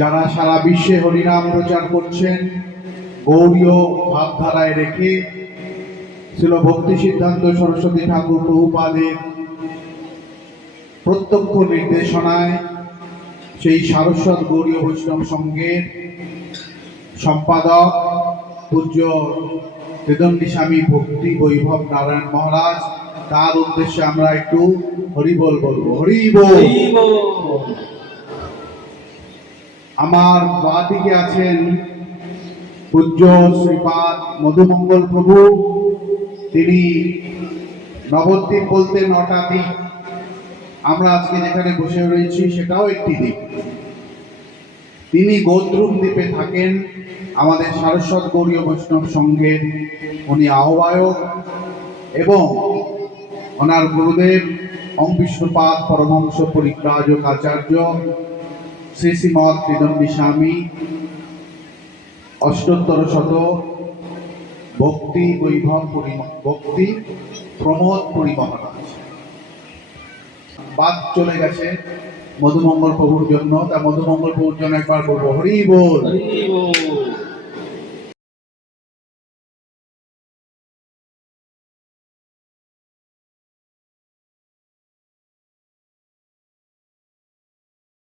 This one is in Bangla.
যারা সারা বিশ্বে হরিনাম প্রচার করছেন, গৌড়ীয় ভাবধারায় রেখে ছিল ভক্তি সিদ্ধান্ত সরস্বতী ঠাকুর প্রভুপাদের প্রত্যক্ষ নির্দেশনায় সেই সারস্বত গৌড়ীয় বৈষ্ণব সংঘের সম্পাদক পূজ্য বেদন্ডী স্বামী ভক্তি বৈভব নারায়ণ মহারাজ, তার উদ্দেশ্যে আমরা একটু হরিবোল বলবো। হরিবোল। আমার বাদিকে আছেন পূজ্য শ্রীপাদ মধুমঙ্গল প্রভু। তিনি নবদ্বীপ বলতে 9টা দ্বীপ, আমরা আজকে যেখানে বসে রয়েছি সেটাও একটি দ্বীপ। তিনি গোদ্রুম দ্বীপে থাকেন, আমাদের সারস্বত গৌড়ীয় বৈষ্ণব সংঘের উনি আহ্বায়ক, এবং ওনার গুরুদেব ওম বিষ্ণুপাদ পরমহংস পরিব্রাজক আচার্য শ্রী শ্রীমৎ বেদন্ডী স্বামী অষ্টোত্তর শত ভক্তি বৈভব ভক্তি প্রমোদ পুরী মহারাজ। বাদ চলে গেছে মধুমঙ্গল প্রভুর জন্য, তা মধুমঙ্গল প্রভুর জন্য একবার বলবো হরি বল।